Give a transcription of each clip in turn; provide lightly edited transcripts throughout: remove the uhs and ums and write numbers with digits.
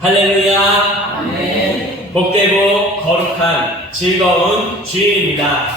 할렐루야. 아멘. 복되고 거룩한 즐거운 주일입니다.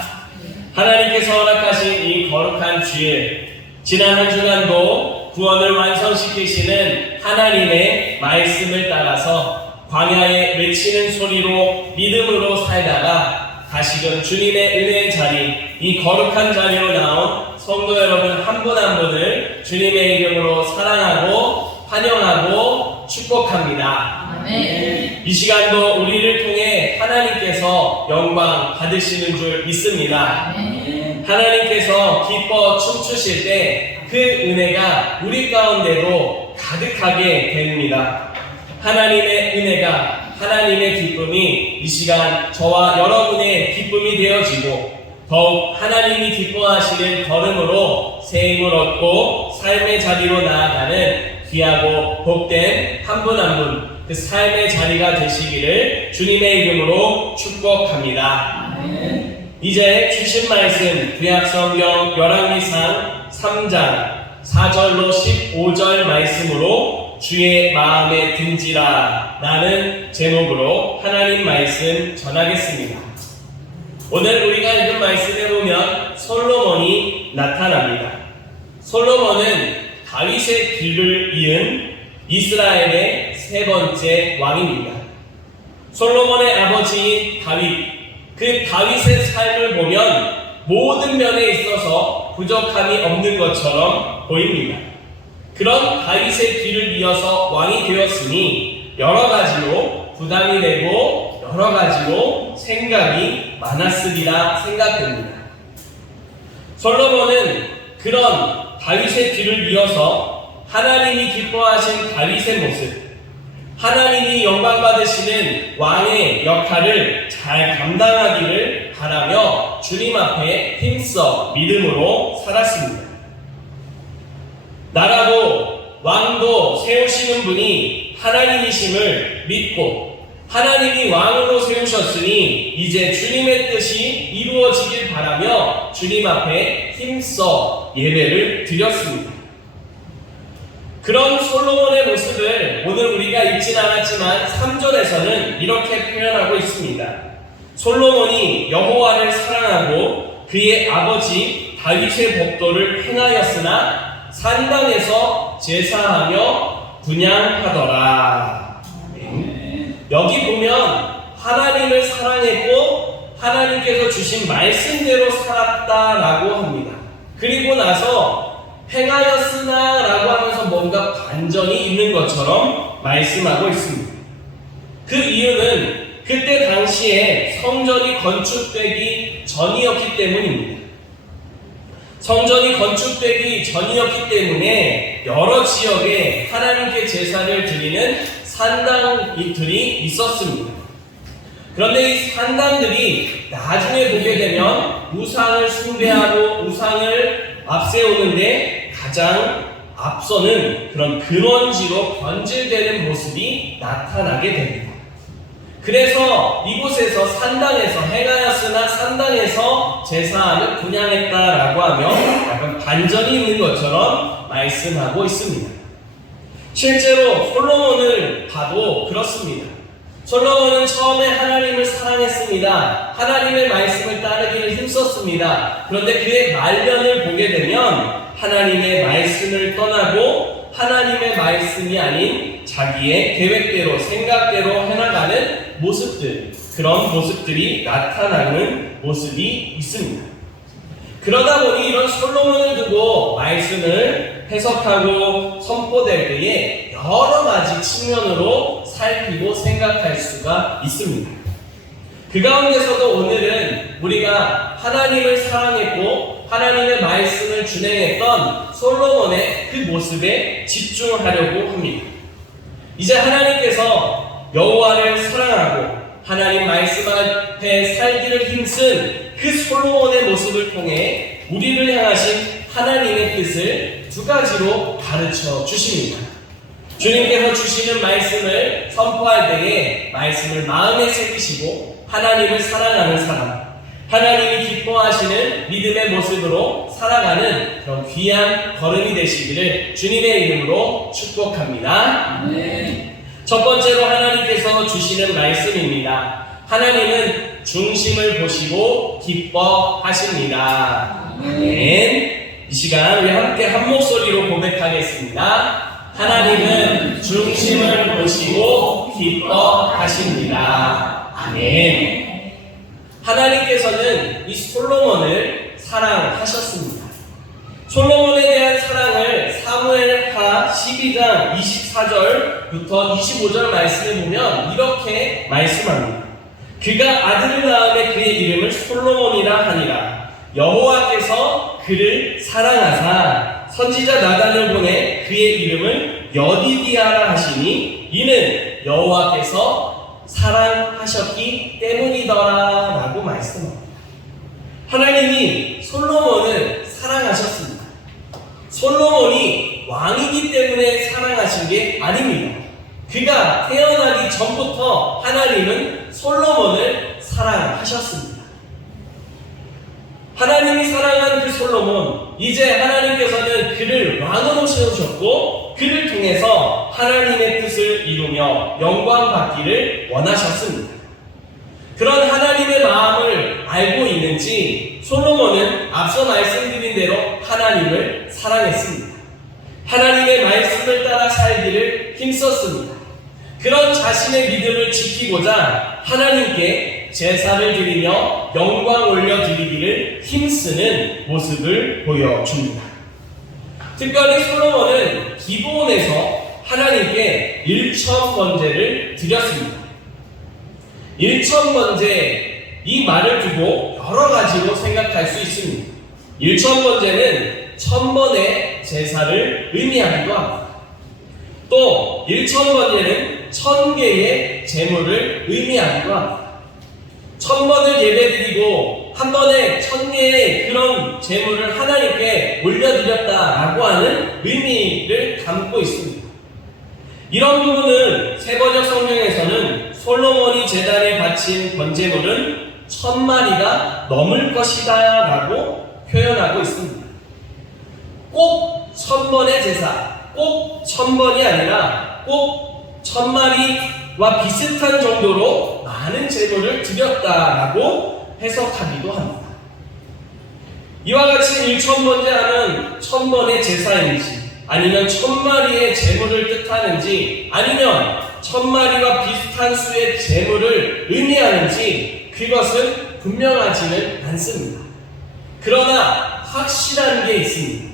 하나님께서 허락하신 이 거룩한 주일, 지난 한 주간도 구원을 완성시키시는 하나님의 말씀을 따라서 광야에 외치는 소리로 믿음으로 살다가 다시금 주님의 은혜의 자리, 이 거룩한 자리로 나온 성도 여러분 한 분 한 분을 주님의 이름으로 사랑하고 환영하고 축복합니다. 아멘. 이 시간도 우리를 통해 하나님께서 영광 받으시는 줄 믿습니다. 아멘. 하나님께서 기뻐 춤추실 때 그 은혜가 우리 가운데로 가득하게 됩니다. 하나님의 은혜가, 하나님의 기쁨이 이 시간 저와 여러분의 기쁨이 되어지고 더욱 하나님이 기뻐하시는 걸음으로 새 힘을 얻고 삶의 자리로 나아가는 귀하고 복된 한 분 한 분, 그 삶의 자리가 되시기를 주님의 이름으로 축복합니다. 아멘. 이제 주신 말씀 구약성경 열왕기상 3장 4절로 15절 말씀으로 주의 마음에 든지라 라는 제목으로 하나님 말씀 전하겠습니다. 오늘 우리가 읽은 말씀에 보면 솔로몬이 나타납니다. 솔로몬은 다윗의 뒤를 이은 이스라엘의 세 번째 왕입니다. 솔로몬의 아버지인 다윗, 그 다윗의 삶을 보면 모든 면에 있어서 부족함이 없는 것처럼 보입니다. 그런 다윗의 뒤를 이어서 왕이 되었으니 여러 가지로 부담이 되고 여러 가지로 생각이 많았으리라 생각됩니다. 솔로몬은 그런 다윗의 뒤를 이어서 하나님이 기뻐하신 다윗의 모습, 하나님이 영광받으시는 왕의 역할을 잘 감당하기를 바라며 주님 앞에 힘써 믿음으로 살았습니다. 나라도 왕도 세우시는 분이 하나님이심을 믿고 하나님이 왕으로 세우셨으니 이제 주님의 뜻이 이루어지길 바라며 주님 앞에 힘써 예배를 드렸습니다. 그런 솔로몬의 모습을 오늘 우리가 읽진 않았지만 3절에서는 이렇게 표현하고 있습니다. 솔로몬이 여호와를 사랑하고 그의 아버지 다윗의 법도를 행하였으나 산당에서 제사하며 분향하더라. 여기 보면 하나님을 사랑했고 하나님께서 주신 말씀대로 살았다라고 합니다. 그리고 나서 행하였으나 라고 하면서 뭔가 반전이 있는 것처럼 말씀하고 있습니다. 그 이유는 그때 당시에 성전이 건축되기 전이었기 때문입니다. 성전이 건축되기 전이었기 때문에 여러 지역에 하나님께 제사를 드리는 산당들이 있었습니다. 그런데 이 산당들이 나중에 보게 되면 우상을 숭배하고 우상을 앞세우는데 가장 앞서는 그런 근원지로 변질되는 모습이 나타나게 됩니다. 그래서 이곳에서 산당에서 행하였으나 산당에서 제사하는 분향했다라고 하며 약간 반전이 있는 것처럼 말씀하고 있습니다. 실제로 솔로몬을 봐도 그렇습니다. 솔로몬은 처음에 하나님을 사랑했습니다. 하나님의 말씀을 따르기를 힘썼습니다. 그런데 그의 말년을 보게 되면 하나님의 말씀을 떠나고 하나님의 말씀이 아닌 자기의 계획대로 생각대로 해나가는 모습들, 그런 모습들이 나타나는 모습이 있습니다. 그러다 보니 이런 솔로몬을 두고 말씀을 해석하고 선포될 때에 여러 가지 측면으로 살피고 생각할 수가 있습니다. 그 가운데서도 오늘은 우리가 하나님을 사랑했고 하나님의 말씀을 준행했던 솔로몬의 그 모습에 집중하려고 합니다. 이제 하나님께서 여호와를 사랑하고 하나님 말씀 앞에 살기를 힘쓴 그 솔로몬의 모습을 통해 우리를 향하신 하나님의 뜻을 두 가지로 가르쳐 주십니다. 주님께서 주시는 말씀을 선포할 때에 말씀을 마음에 새기시고 하나님을 사랑하는 사람, 하나님이 기뻐하시는 믿음의 모습으로 살아가는 그런 귀한 걸음이 되시기를 주님의 이름으로 축복합니다. 아멘. 첫 번째로 하나님께서 주시는 말씀입니다. 하나님은 중심을 보시고 기뻐하십니다. 아멘. 이 시간 우리 함께 한 목소리로 고백하겠습니다. 하나님은 중심을 보시고 기뻐하십니다. 아멘. 하나님께서는 이 솔로몬을 사랑하셨습니다. 솔로몬에 대한 사랑을 사무엘하 12장 24절부터 25절 말씀을 보면 이렇게 말씀합니다. 그가 아들을 낳음에 그의 이름을 솔로몬이라 하니라. 여호와께서 그를 사랑하사 선지자 나단을 보내 그의 이름을 여디디아라 하시니 이는 여호와께서 사랑하셨기 때문이더라 라고 말씀합니다. 하나님이 솔로몬을 사랑하셨습니다. 솔로몬이 왕이기 때문에 사랑하신 게 아닙니다. 그가 태어나기 전부터 하나님은 솔로몬을 사랑하셨습니다. 하나님이 사랑한 그 솔로몬, 이제 하나님께서는 그를 왕으로 세우셨고 그를 통해서 하나님의 뜻을 이루며 영광 받기를 원하셨습니다. 그런 하나님의 마음을 알고 있는지 솔로몬은 앞서 말씀드린 대로 하나님을 사랑했습니다. 하나님의 말씀을 따라 살기를 힘썼습니다. 그런 자신의 믿음을 지키고자 하나님께 제사를 드리며 영광 올려드리기를 힘쓰는 모습을 보여줍니다. 특별히 솔로몬은 기브온에서 하나님께 1,000번제를 드렸습니다. 1,000번제, 이 말을 두고 여러 가지로 생각할 수 있습니다. 1,000번제는 1000번의 제사를 의미하기도 합니다. 또 1,000번제는 1000개의 제물을 의미하기도 합니다. 1000번을 예배드리고 한 번에 1000개의 그런 제물을 하나님께 올려드렸다라고 하는 의미를 담고 있습니다. 이런 부분을 세번역 성경에서는 솔로몬이 제단에 바친 번제물은 1000마리가 넘을 것이다 라고 표현하고 있습니다. 꼭 1000번의 제사, 꼭 1000번이 아니라 꼭 1000마리와 비슷한 정도로 많은 제물을 드렸다라고 해석하기도 합니다. 이와 같이 1,000번제 하는 1000번의 제사인지 아니면 1000마리의 제물을 뜻하는지 아니면 1000마리와 비슷한 수의 제물을 의미하는지 그것은 분명하지는 않습니다. 그러나 확실한 게 있습니다.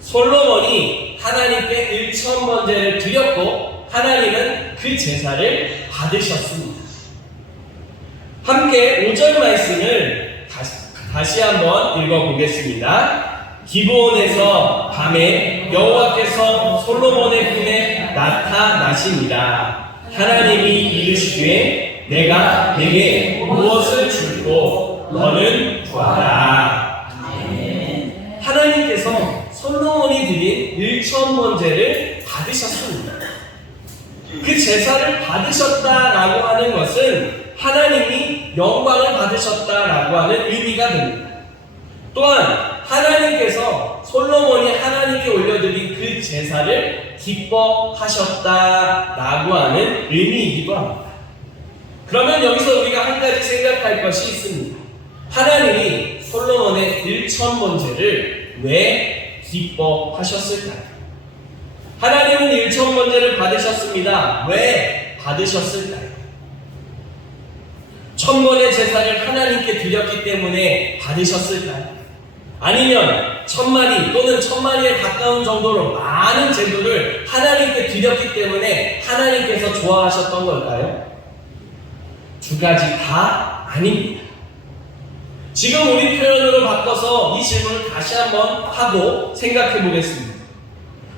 솔로몬이 하나님께 1,000번제를 드렸고 하나님은 그 제사를 받으셨습니다. 함께 5절 말씀을 다시 한번 읽어보겠습니다. 기브온에서 밤에 여호와께서 솔로몬의 꿈에 나타나시니라. 하나님이 이르시되 내가 네게 무엇을 줄고 너는 구하라. 하나님께서 솔로몬이 드린 1,000번제를 받으셨습니다. 그 제사를 받으셨다라고 하는 것은 하나님이 영광을 받으셨다라고 하는 의미가 됩니다. 또한 하나님께서 솔로몬이 하나님께 올려드린 그 제사를 기뻐하셨다라고 하는 의미이기도 합니다. 그러면 여기서 우리가 한 가지 생각할 것이 있습니다. 하나님이 솔로몬의 1,000번제를 왜 기뻐하셨을까요? 하나님은 1,000번제를 받으셨습니다. 왜 받으셨을까요? 1000번의 제사를 하나님께 드렸기 때문에 받으셨을까요? 아니면 1000마리 또는 1000마리에 가까운 정도로 많은 제물을 하나님께 드렸기 때문에 하나님께서 좋아하셨던 걸까요? 두 가지 다 아닙니다. 지금 우리 표현으로 바꿔서 이 질문을 다시 한번 하고 생각해 보겠습니다.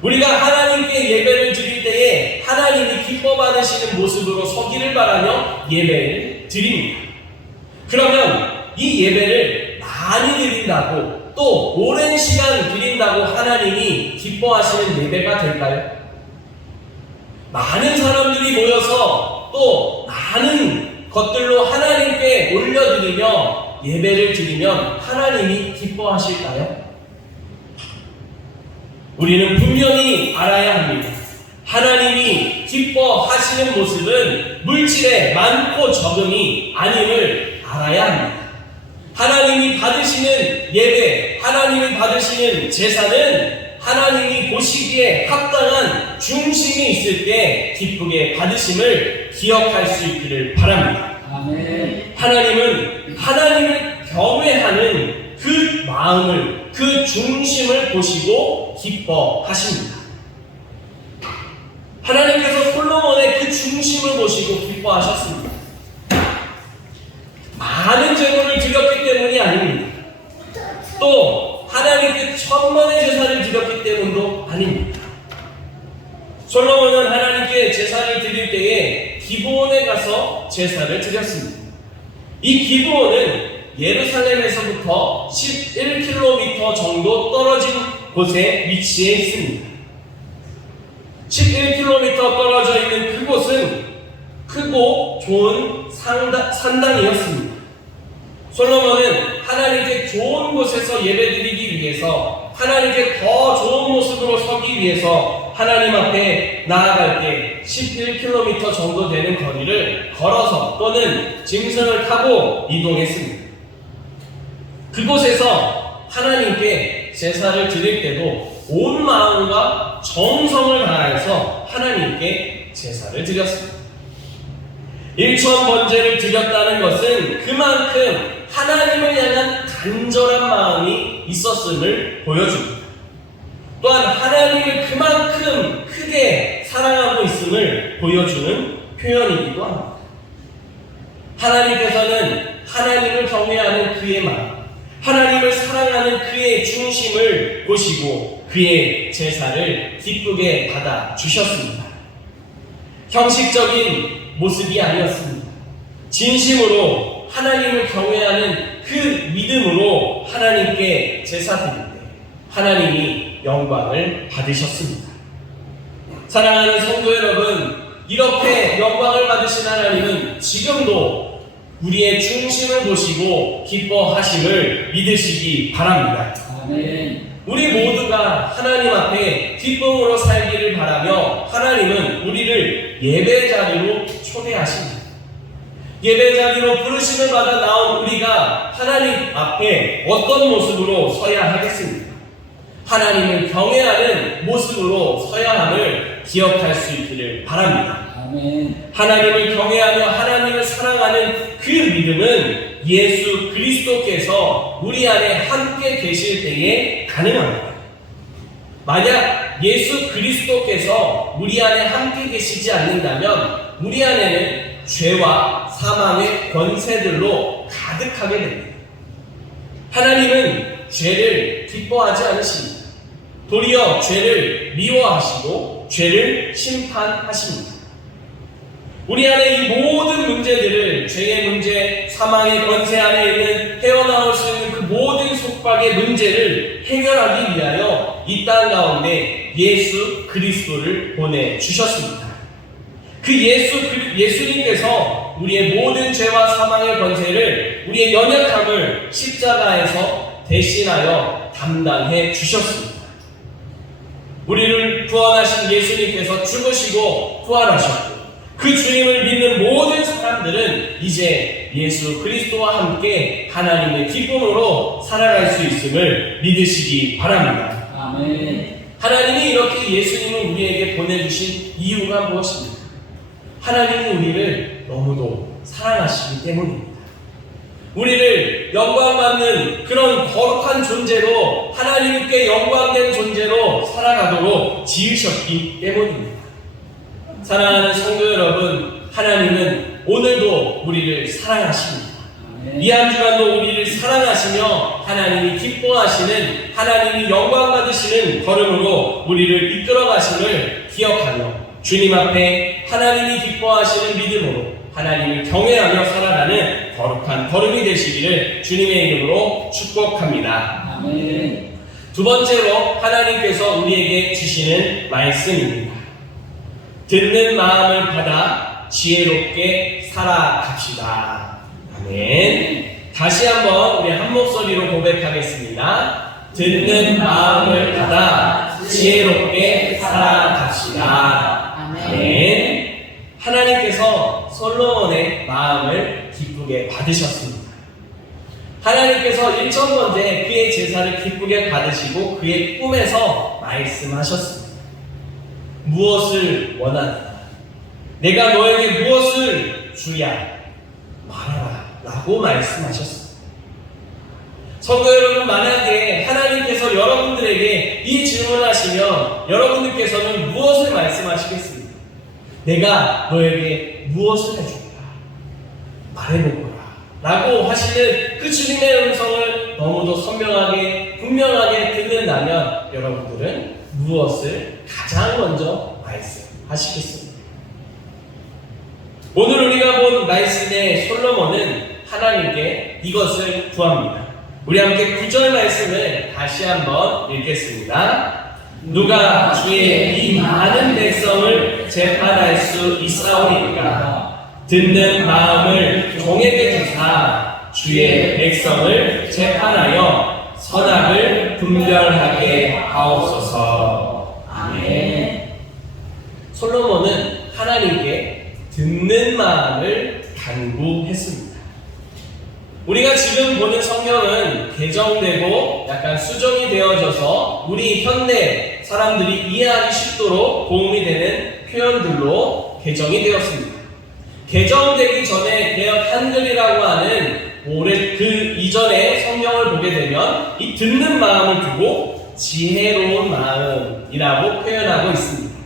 우리가 하나님께 예배를 드릴 때에 하나님이 기뻐 받으시는 모습으로 서기를 바라며 예배를 드립니다. 그러면 이 예배를 많이 드린다고 또 오랜 시간 드린다고 하나님이 기뻐하시는 예배가 될까요? 많은 사람들이 모여서 또 많은 것들로 하나님께 올려드리며 예배를 드리면 하나님이 기뻐하실까요? 우리는 분명히 알아야 합니다. 하나님이 기뻐하시는 모습은 물질의 많고 적음이 아님을 알아야 합니다. 하나님이 받으시는 예배, 하나님이 받으시는 제사는 하나님이 보시기에 합당한 중심이 있을 때 기쁘게 받으심을 기억할 수 있기를 바랍니다. 아멘. 하나님은 하나님을 경외하는 그 마음을, 그 중심을 보시고 기뻐하십니다. 하나님께서 솔로몬의 그 중심을 보시고 기뻐하셨습니다. 많은 제물을 드렸기 때문이 아닙니다. 또 하나님께 천만의 제사를 드렸기 때문도 아닙니다. 솔로몬은 하나님께 제사를 드릴 때에 기브온에 가서 제사를 드렸습니다. 이 기브온은 예루살렘에서부터 11km 정도 떨어진 곳에 위치해 있습니다. 11km 떨어져 있는 그곳은 크고 좋은 산당이었습니다. 솔로몬은 하나님께 좋은 곳에서 예배드리기 위해서, 하나님께 더 좋은 모습으로 서기 위해서 하나님 앞에 나아갈 때 11km 정도 되는 거리를 걸어서 또는 짐승을 타고 이동했습니다. 그곳에서 하나님께 제사를 드릴 때도 온 마음과 정성을 다해서 하나님께 제사를 드렸습니다. 일천 번제를 드렸다는 것은 그만큼 하나님을 향한 간절한 마음이 있었음을 보여줍니다. 또한 하나님을 그만큼 크게 사랑하고 있음을 보여주는 표현이기도 합니다. 하나님께서는 하나님을 경외하는 그의 마음, 하나님을 사랑하는 그의 중심을 보시고 그의 제사를 기쁘게 받아 주셨습니다. 형식적인 모습이 아니었습니다. 진심으로 하나님을 경외하는 그 믿음으로 하나님께 제사 드릴 때 하나님이 영광을 받으셨습니다. 사랑하는 성도 여러분, 이렇게 영광을 받으신 하나님은 지금도 우리의 중심을 보시고 기뻐하심을 믿으시기 바랍니다. 아멘. 우리 모두가 하나님 앞에 기쁨으로 살기를 바라며 하나님은 우리를 예배 자리로 초대하십니다. 예배 자리로 부르심을 받아 나온 우리가 하나님 앞에 어떤 모습으로 서야 하겠습니까? 하나님을 경외하는 모습으로 서야 함을 기억할 수 있기를 바랍니다. 아멘. 하나님을 경외하며 하나님을 사랑하는 그 믿음은 예수 그리스도께서 우리 안에 함께 계실 때에 가능합니다. 만약 예수 그리스도께서 우리 안에 함께 계시지 않는다면 우리 안에는 죄와 사망의 권세들로 가득하게 됩니다. 하나님은 죄를 기뻐하지 않으십니다. 도리어 죄를 미워하시고 죄를 심판하십니다. 우리 안에 이 모든 문제들을, 죄의 문제, 사망의 권세 안에 있는 헤어나올 수 있는 그 모든 속박의 문제를 해결하기 위하여 이 땅 가운데 예수 그리스도를 보내주셨습니다. 그 예수님께서 우리의 모든 죄와 사망의 권세를, 우리의 연약함을 십자가에서 대신하여 담당해 주셨습니다. 우리를 구원하신 예수님께서 죽으시고 부활하셨고 그 주님을 믿는 모든 사람들은 이제 예수 그리스도와 함께 하나님의 기쁨으로 살아갈 수 있음을 믿으시기 바랍니다. 아멘. 하나님이 이렇게 예수님을 우리에게 보내주신 이유가 무엇입니까? 하나님이 우리를 너무도 사랑하시기 때문입니다. 우리를 영광받는 그런 거룩한 존재로, 하나님께 영광된 존재로 살아가도록 지으셨기 때문입니다. 사랑하는 성도 여러분, 하나님은 오늘도 우리를 사랑하십니다. 아멘. 이 한 주간도 우리를 사랑하시며 하나님이 기뻐하시는, 하나님이 영광받으시는 걸음으로 우리를 이끌어가심을 기억하며 주님 앞에 하나님이 기뻐하시는 믿음으로 하나님을 경외하며 살아가는 거룩한 걸음이 되시기를 주님의 이름으로 축복합니다. 아멘. 두 번째로 하나님께서 우리에게 주시는 말씀입니다. 듣는 마음을 받아 지혜롭게 살아갑시다. 아멘. 다시 한번 우리 한 목소리로 고백하겠습니다. 듣는 마음을 받아 지혜롭게 살아갑시다. 아멘. 하나님께서 솔로몬의 마음을 기쁘게 받으셨습니다. 하나님께서 1천 번째 그의 제사를 기쁘게 받으시고 그의 꿈에서 말씀하셨습니다. 무엇을 원하느냐? 내가 너에게 무엇을 주랴? 말하라 라고 말씀하셨습니다. 성도 여러분, 만약에 하나님께서 여러분들에게 이 질문을 하시면 여러분들께서는 무엇을 말씀하시겠습니까? 내가 너에게 무엇을 해줄까? 말해보거라 라고 하시는 그 주님의 음성을 너무도 선명하게 분명하게 듣는다면 여러분들은 무엇을 가장 먼저 말씀하시겠습니까? 오늘 우리가 본 말씀의 솔로몬은 하나님께 이것을 구합니다. 우리 함께 9절 말씀을 다시 한번 읽겠습니다. 누가 주의 이 많은 백성을 재판할 수 있사오리까? 듣는 마음을 종에게 주사 주의 백성을 재판하여 선악을 분별하게 하옵소서. 아멘. 솔로몬은 하나님께 듣는 마음을 간구했습니다. 우리가 지금 보는 성경은 개정되고 약간 수정이 되어져서 우리 현대 사람들이 이해하기 쉽도록 도움이 되는 표현들로 개정이 되었습니다. 개정되기 전에 개역 한글이라고 하는 오래 그 이전의 성경을 보게 되면 이 듣는 마음을 두고 지혜로운 마음이라고 표현하고 있습니다.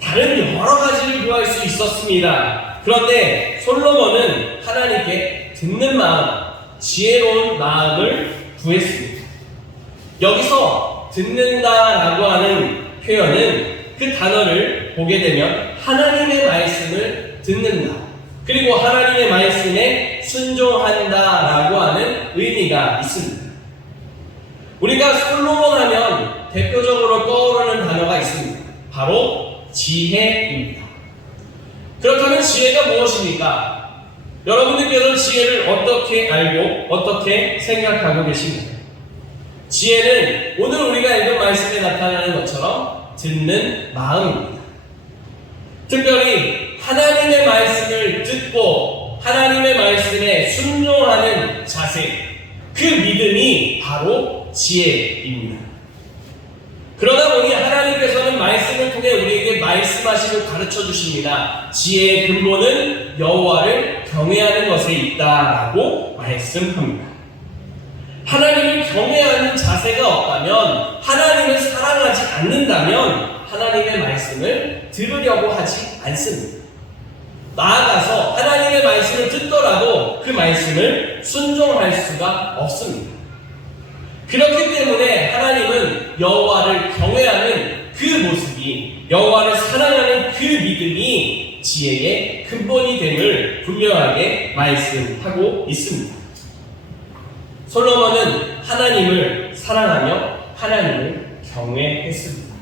다른 여러 가지를 구할 수 있었습니다. 그런데 솔로몬은 하나님께 듣는 마음, 지혜로운 마음을 구했습니다. 여기서 듣는다라고 하는 표현은 그 단어를 보게 되면 하나님의 말씀을 듣는다, 그리고 하나님의 말씀에 순종한다라고 하는 의미가 있습니다. 우리가 솔로몬 하면 대표적으로 떠오르는 단어가 있습니다. 바로 지혜입니다. 그렇다면 지혜가 무엇입니까? 여러분들께서는 지혜를 어떻게 알고 어떻게 생각하고 계십니까? 지혜는 오늘 우리가 읽은 말씀에 나타나는 것처럼 듣는 마음입니다. 특별히 하나님의 말씀을 듣고 하나님의 말씀에 순종하는 자세, 그 믿음이 바로 지혜입니다. 그러다 보니 하나님께서는 말씀을 통해 우리에게 말씀하시고 가르쳐 주십니다. 지혜의 근본은 여호와를 경외하는 것에 있다라고 말씀합니다. 하나님을 경외하는 자세가 없다면, 하나님을 사랑하지 않는다면 하나님의 말씀을 들으려고 하지 않습니다. 나아가서 하나님의 말씀을 듣더라도 그 말씀을 순종할 수가 없습니다. 그렇기 때문에 하나님은 여호와를 경외하는 그 모습이, 여호와를 사랑하는 그 믿음이 지혜의 근본이 됨을 분명하게 말씀하고 있습니다. 솔로몬은 하나님을 사랑하며 하나님을 경외했습니다.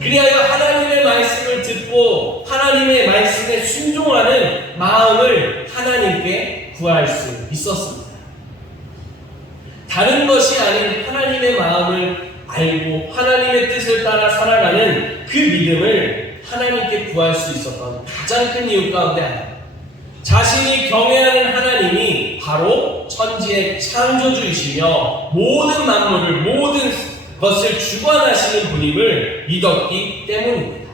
그리하여 하나님의 말씀을 듣고 하나님의 말씀에 순종하는 마음을 하나님께 구할 수 있었습니다. 다른 것이 아닌 하나님의 마음을 알고 하나님의 뜻을 따라 살아가는 그 믿음을 하나님께 구할 수 있었던 가장 큰 이유 가운데 하나, 자신이 경외하는 하나님이 바로 천지의 창조주이시며 모든 만물을, 모든 것을 주관하시는 분임을 믿었기 때문입니다.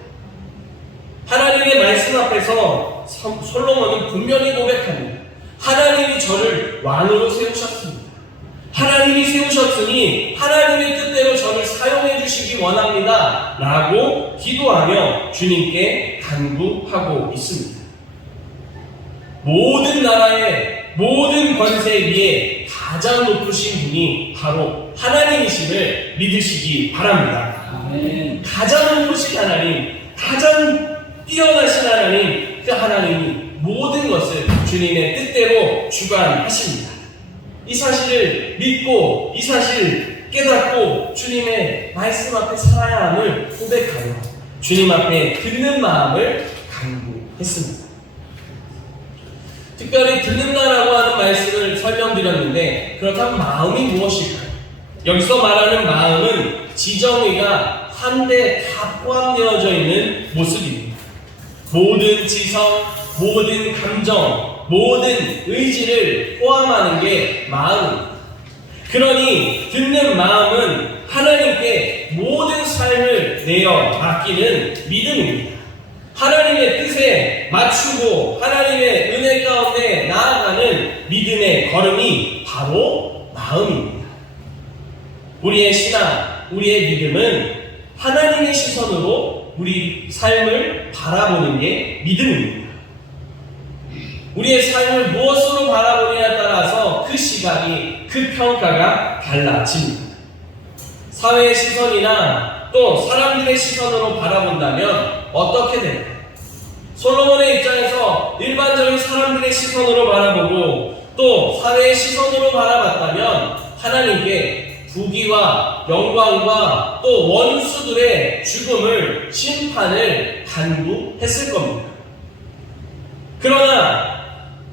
하나님의 말씀 앞에서 솔로몬은 분명히 고백합니다. 하나님이 저를 왕으로 세우셨습니다. 하나님이 세우셨으니 하나님의 뜻대로 저를 사용해 주시기 원합니다 라고 기도하며 주님께 간구하고 있습니다. 모든 나라의 모든 권세 위에 가장 높으신 분이 바로 하나님이심을 믿으시기 바랍니다. 아멘. 가장 높으신 하나님, 가장 뛰어나신 하나님, 그 하나님이 모든 것을 주님의 뜻대로 주관하십니다. 이 사실을 믿고 이 사실을 깨닫고 주님의 말씀 앞에 살아야 함을 고백하며 주님 앞에 듣는 마음을 간구했습니다. 특별히 듣는다라고 하는 말씀을 설명드렸는데, 그렇다면 마음이 무엇일까요? 여기서 말하는 마음은 지정의가 한데 다 포함되어져 있는 모습입니다. 모든 지성, 모든 감정, 모든 의지를 포함하는 게 마음입니다. 그러니 듣는 마음은 하나님께 모든 삶을 내어 맡기는 믿음입니다. 하나님의 뜻에 맞추고 하나님의 은혜 가운데 나아가는 믿음의 걸음이 바로 마음입니다. 우리의 신앙, 우리의 믿음은 하나님의 시선으로 우리 삶을 바라보는 게 믿음입니다. 우리의 삶을 무엇으로 바라보느냐에 따라서 그 시각이, 그 평가가 달라집니다. 사회의 시선이나 또 사람들의 시선으로 바라본다면 어떻게 될까요? 솔로몬의 입장에서 일반적인 사람들의 시선으로 바라보고 또 사회의 시선으로 바라봤다면 하나님께 부귀와 영광과 또 원수들의 죽음을, 심판을 간구했을 겁니다. 그러나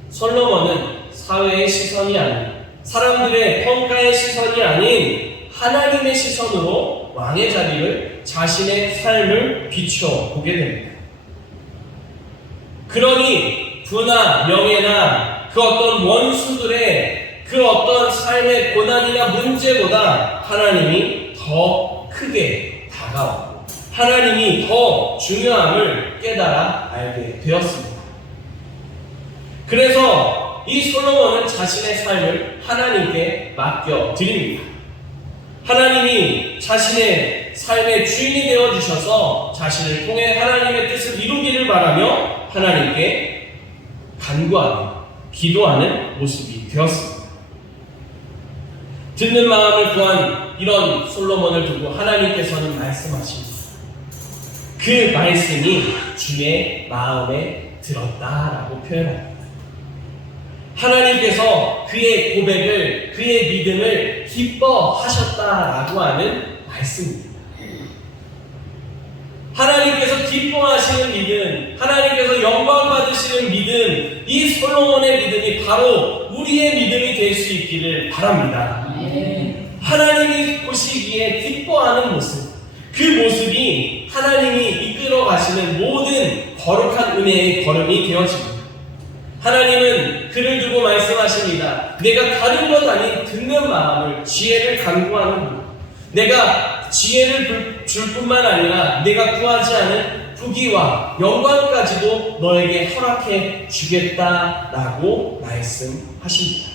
솔로몬은 사회의 시선이 아닌, 사람들의 평가의 시선이 아닌 하나님의 시선으로 왕의 자리를, 자신의 삶을 비춰보게 됩니다. 그러니 부나 명예나 그 어떤 원수들의 그 어떤 삶의 고난이나 문제보다 하나님이 더 크게 다가오고 하나님이 더 중요함을 깨달아 알게 되었습니다. 그래서 이 솔로몬은 자신의 삶을 하나님께 맡겨드립니다. 하나님이 자신의 삶의 주인이 되어주셔서 자신을 통해 하나님의 뜻을 이루기를 바라며 하나님께 간구하는, 기도하는 모습이 되었습니다. 듣는 마음을 구한 이런 솔로몬을 두고 하나님께서는 말씀하십니다. 그 말씀이 주의 마음에 들었다라고 표현합니다. 하나님께서 그의 고백을, 그의 믿음을 기뻐하셨다라고 하는 말씀입니다. 하나님께서 기뻐하시는 믿음, 하나님께서 영광 받으시는 믿음, 이 솔로몬의 믿음이 바로 우리의 믿음이 될 수 있기를 바랍니다. 하나님이 보시기에 기뻐하는 모습, 그 모습이 하나님이 이끌어 가시는 모든 거룩한 은혜의 걸음이 되어집니다. 하나님은 그를 두고 말씀하십니다. 내가 다른 것 아닌 듣는 마음을, 지혜를 간구하는 것, 내가 지혜를 줄 뿐만 아니라 내가 구하지 않은 부귀와 영광까지도 너에게 허락해 주겠다라고 말씀하십니다.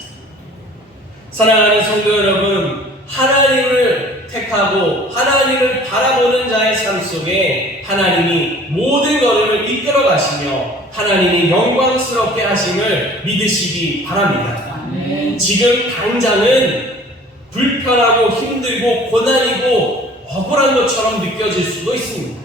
사랑하는 성도 여러분, 하나님을 택하고 하나님을 바라보는 자의 삶 속에 하나님이 모든 것을 이끌어 가시며 하나님이 영광스럽게 하심을 믿으시기 바랍니다. 지금 당장은 불편하고 힘들고 고난이고 억울한 것처럼 느껴질 수도 있습니다.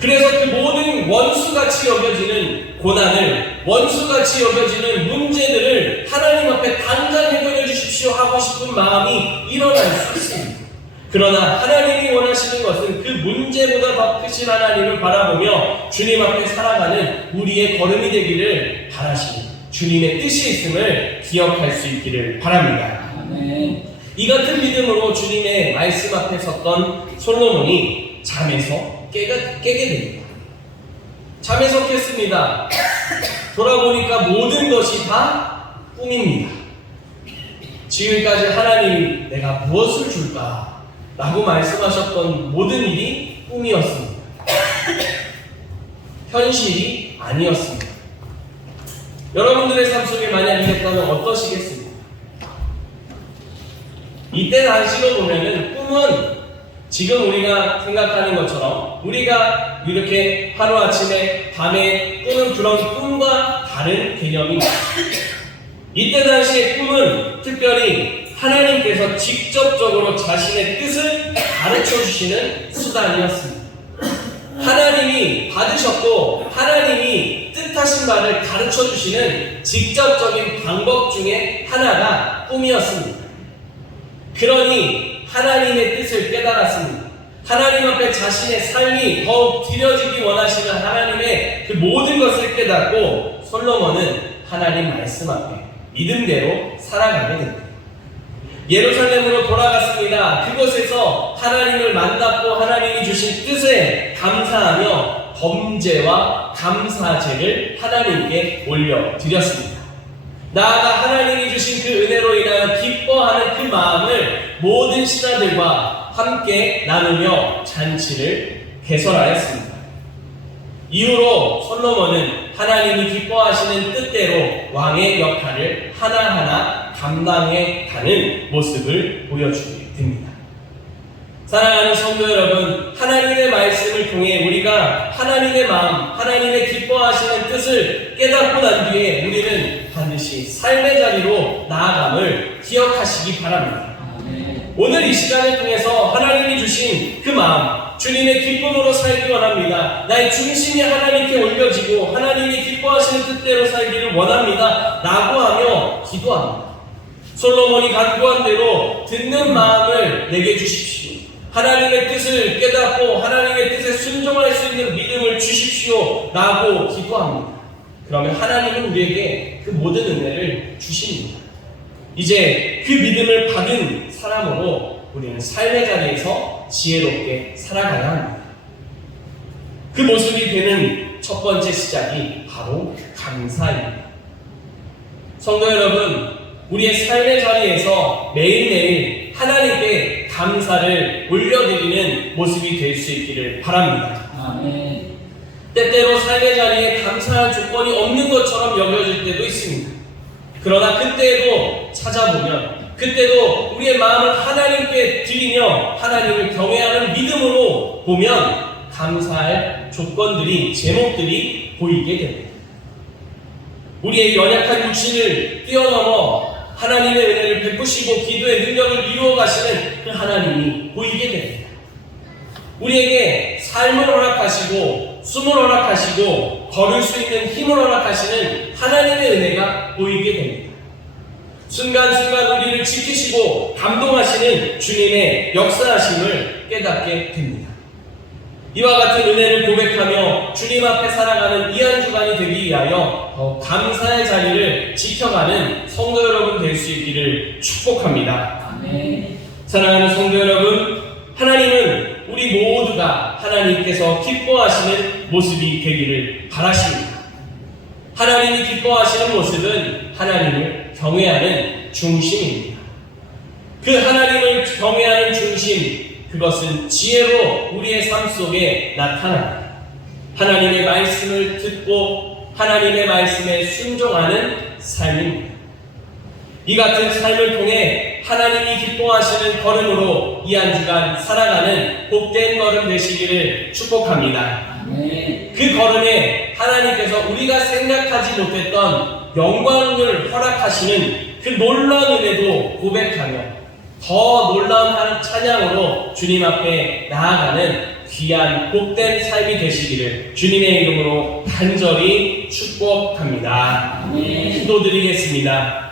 그래서 그 모든 원수같이 여겨지는 고난을, 원수같이 여겨지는 문제들을 하나님 앞에 당장 해결해 주십시오 하고 싶은 마음이 일어날 수 있습니다. 그러나 하나님이 원하시는 것은 그 문제보다 더 크신 하나님을 바라보며 주님 앞에 살아가는 우리의 걸음이 되기를 바라시니 주님의 뜻이 있음을 기억할 수 있기를 바랍니다. 아멘. 이 같은 믿음으로 주님의 말씀 앞에 섰던 솔로몬이 잠에서 깨게 됩니다. 잠에서 깼습니다. 돌아보니까 모든 것이 다 꿈입니다. 지금까지 하나님이 내가 무엇을 줄까? 라고 말씀하셨던 모든 일이 꿈이었습니다. 현실이 아니었습니다. 여러분들의 삶 속에 만약 이랬다면 어떠시겠습니까? 이때 당시로 보면은 꿈은 지금 우리가 생각하는 것처럼 우리가 이렇게 하루아침에 밤에 꾸는 그런 꿈과 다른 개념입니다. 이때 당시의 꿈은 특별히 하나님께서 직접적으로 자신의 뜻을 가르쳐 주시는 수단이었습니다. 하나님이 받으셨고 하나님이 뜻하신 바를 가르쳐 주시는 직접적인 방법 중에 하나가 꿈이었습니다. 그러니 하나님의 뜻을 깨달았습니다. 하나님 앞에 자신의 삶이 더욱 드려지기 원하시는 하나님의 그 모든 것을 깨닫고 솔로몬은 하나님 말씀 앞에 믿음대로 살아가게 됩니다. 예루살렘으로 돌아갔습니다. 그곳에서 하나님을 만났고 하나님이 주신 뜻에 감사하며 범죄와 감사제를 하나님께 올려드렸습니다. 나아가 하나님이 주신 그 은혜로 인하여 기뻐하는 그 마음을 모든 신하들과 함께 나누며 잔치를 개설하였습니다. 이후로 솔로몬은 하나님이 기뻐하시는 뜻대로 왕의 역할을 하나하나 감당해 가는 모습을 보여주게 됩니다. 사랑하는 성도 여러분, 하나님의 말씀을 통해 우리가 하나님의 마음, 하나님의 기뻐하시는 뜻을 깨닫고 난 뒤에 우리는 반드시 삶의 자리로 나아감을 기억하시기 바랍니다. 오늘 이 시간을 통해서 하나님이 주신 그 마음, 주님의 기쁨으로 살기 원합니다. 나의 중심이 하나님께 올려지고 하나님이 기뻐하시는 뜻대로 살기를 원합니다. 라고 하며 기도합니다. 솔로몬이 간구한 대로 듣는 마음을 내게 주십시오. 하나님의 뜻을 깨닫고 하나님의 뜻에 순종할 수 있는 믿음을 주십시오. 라고 기도합니다. 그러면 하나님은 우리에게 그 모든 은혜를 주십니다. 이제 그 믿음을 받은 사람으로 우리는 삶의 자리에서 지혜롭게 살아가야 합니다. 그 모습이 되는 첫 번째 시작이 바로 감사입니다. 성도 여러분, 우리의 삶의 자리에서 매일매일 하나님께 감사를 올려드리는 모습이 될 수 있기를 바랍니다. 아멘. 때때로 삶의 자리에 감사할 조건이 없는 것처럼 여겨질 때도 있습니다. 그러나 그때도 찾아보면, 그때도 우리의 마음을 하나님께 드리며 하나님을 경외하는 믿음으로 보면 감사할 조건들이, 제목들이 보이게 됩니다. 우리의 연약한 육신을 뛰어넘어 하나님의 은혜를 베푸시고 기도의 능력을 이루어 가시는 그 하나님이 보이게 됩니다. 우리에게 삶을 허락하시고 숨을 허락하시고 걸을 수 있는 힘을 허락하시는 하나님의 은혜가 보이게 됩니다. 순간순간 우리를 지키시고 감동하시는 주님의 역사하심을 깨닫게 됩니다. 이와 같은 은혜를 고백하며 주님 앞에 살아가는 이 한 주간이 되기 위하여 더 감사의 자리를 지켜가는 성도 여러분 될 수 있기를 축복합니다. 아멘. 사랑하는 성도 여러분, 하나님은 우리 모두가 하나님께서 기뻐하시는 모습이 되기를 바라십니다. 하나님이 기뻐하시는 모습은 하나님을 경외하는 중심입니다. 그 하나님을 경외하는 중심, 그것은 지혜로 우리의 삶 속에 나타납니다. 하나님의 말씀을 듣고 하나님의 말씀에 순종하는 삶입니다. 이 같은 삶을 통해 하나님이 기뻐하시는 걸음으로 이 한 주간 살아가는 복된 걸음 되시기를 축복합니다. 아멘. 그 걸음에 하나님께서 우리가 생각하지 못했던 영광을 허락하시는 그 놀라운 은혜도 고백하며 더 놀라운 찬양으로 주님 앞에 나아가는 귀한 복된 삶이 되시기를 주님의 이름으로 간절히 축복합니다. 기도드리겠습니다.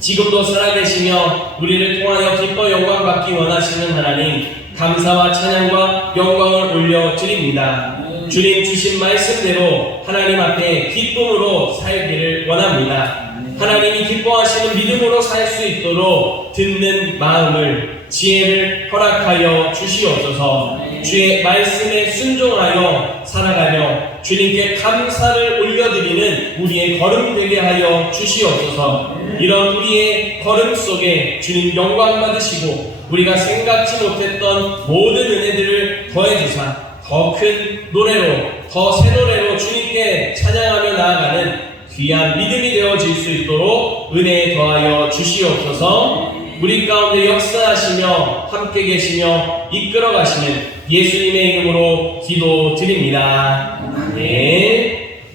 지금도 살아계시며 우리를 통하여 기뻐 영광 받기 원하시는 하나님, 감사와 찬양과 영광을 올려드립니다. 주님 주신 말씀대로 하나님 앞에 기쁨으로 살기를 원합니다. 하나님이 기뻐하시는 믿음으로 살 수 있도록 듣는 마음을, 지혜를 허락하여 주시옵소서. 주의 말씀에 순종하여 살아가며 주님께 감사를 올려드리는 우리의 걸음 되게 하여 주시옵소서. 이런 우리의 걸음 속에 주님 영광 받으시고 우리가 생각지 못했던 모든 은혜들을 더해주사 더 큰 노래로, 더 새 노래로 주님께 찬양하며 나아가는 귀한 믿음이 되어질 수 있도록 은혜에 더하여 주시옵소서. 우리 가운데 역사하시며 함께 계시며 이끌어 가시는 예수님의 이름으로 기도드립니다. 아멘.